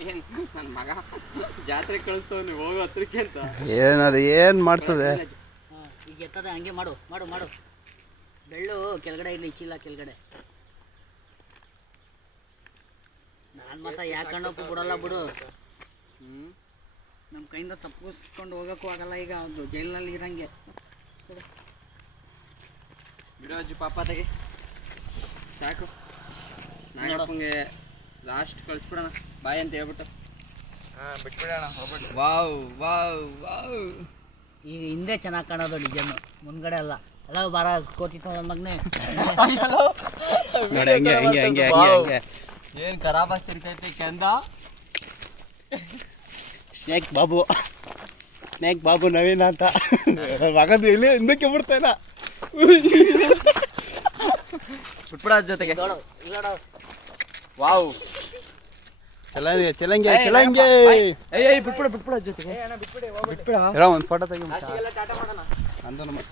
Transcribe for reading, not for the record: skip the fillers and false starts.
ಏನ್ ನನ್ನ ಮಗ ಜಾತ್ರೆ ಕಳಿಸ್ತವನು ಹೋಗೋ ಹತ್ರಕ್ಕೆ ಅಂತ ಏನದು ಏನು ಮಾಡ್ತದೆ? ಈಗ ಎತ್ತದೆ ಹಂಗೆ ಮಾಡು ಮಾಡು ಮಾಡು. ಬೆಳ್ಳು ಕೆಳಗಡೆ ಇಲ್ಲಿ ಚೀಲ ಕೆಳಗಡೆ. ನಾನು ಮತ್ತೆ ಯಾಕಂಡಕ್ಕೂ ಬಿಡಲ್ಲ ಬಿಡು. ನಮ್ಮ ಕೈಯಿಂದ ತಪ್ಪಿಸ್ಕೊಂಡು ಹೋಗೋಕ್ಕೂ ಆಗಲ್ಲ. ಈಗ ಒಂದು ಜೈಲಿನಲ್ಲಿ ಇರಂಗೆ ಬಿಡೋಜು ಪಾಪ ತೆಗೆ ಸಾಕು. ನಾಗಪ್ಪಂಗೆ ಲಾಸ್ಟ್ ಕಳಿಸ್ಬಿಡೋಣ ಬಾಯ್ ಅಂತ ಹೇಳ್ಬಿಟ್ಟು ಬಿಟ್ಬಿಡೋಣ ಹೋಗ್ಬಿಟ್ಟು. Wow wow wow. ಈಗ ಹಿಂದೆ ಚೆನ್ನಾಗಿ ಕಾಣೋದು ಡಿಸೈನು, ಮುಂದ್ಗಡೆ ಅಲ್ಲ. ಅಲ್ಲ ಬಾರ ಕೋತಿತ್ತು ನನ್ನ ಮಗನೇ. ನೋಡಿ ಹಂಗೆ ಹಂಗೆ ಹಂಗೆ ಹಂಗೆ ಹಂಗೆ ಏನು ಖರಾಬ್ ಆಗ್ತಿರ್ತೈತೆ ಕೆಂದ. ಸ್ನೇಕ್ ಬಾಬು ನವೀನ ಅಂತ ಮಗದು ಇಲ್ಲಿ ಹಿಂದಕ್ಕೆ ಬಿಡ್ತಾಯಿಲ್ಲ. ಬಿಟ್ಬಿಡ ಜೊತೆಗೆ. ನೋಡು ಇಲ್ಲ ನೋಡು. ವಾವ್ ಚಲಂಗೆ ಏಯ್ ಬಿಟ್ಬಿಡ ಜೊತೆಗೆ. ಒಂದು ಫೋಟೋ ತೆಗಿ. ಟಾಟಾ ಮಾಡೋಣ. ಅಂದು ನಮ್ಮ